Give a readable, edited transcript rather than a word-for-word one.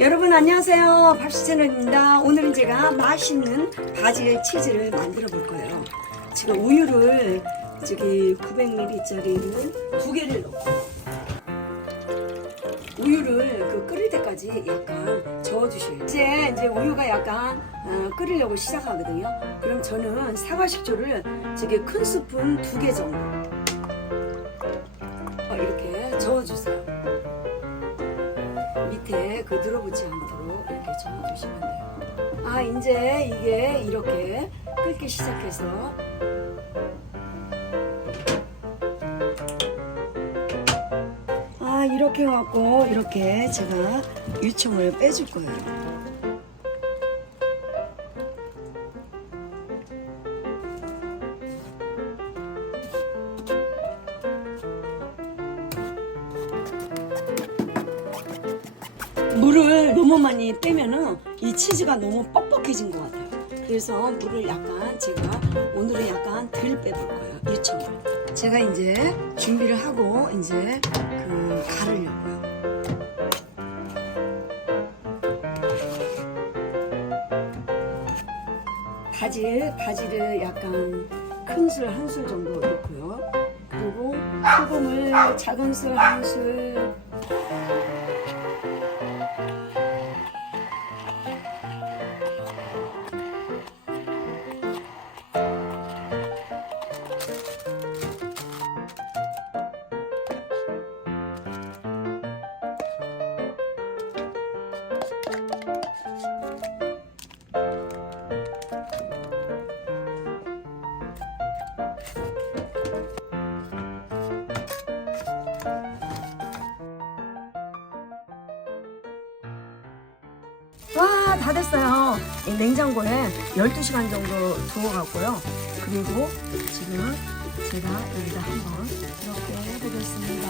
여러분 안녕하세요. 밥시 채널입니다. 오늘은 제가 맛있는 바질 치즈를 만들어 볼 거예요. 지금 우유를 저기 900ml짜리를 2개를 넣고 우유를 끓일 때까지 약간 저어주셔요. 이제 우유가 약간 끓이려고 시작하거든요. 그럼 저는 사과 식초를 저기 큰 스푼 2개 정도 이렇게 저어주세요. 밑에 늘어붙지 않도록 이렇게 저어주시면 돼요. 이제 이게 이렇게 끓기 시작해서 이렇게 해갖고 이렇게 제가 유청을 빼줄 거예요. 물을 너무 많이 빼면은 이 치즈가 너무 뻑뻑해진 것 같아요. 그래서 물을 약간 제가 오늘은 약간 덜 빼볼 거예요. 유청을. 제가 이제 준비를 하고 이제 가르려고요. 바질을 약간 큰 술 한 술 정도 넣고요. 그리고 소금을 작은 술 한 술. 와, 다 됐어요. 냉장고에 12시간 정도 두어갖고요. 그리고 지금 제가 여기다 한번 이렇게 해보겠습니다.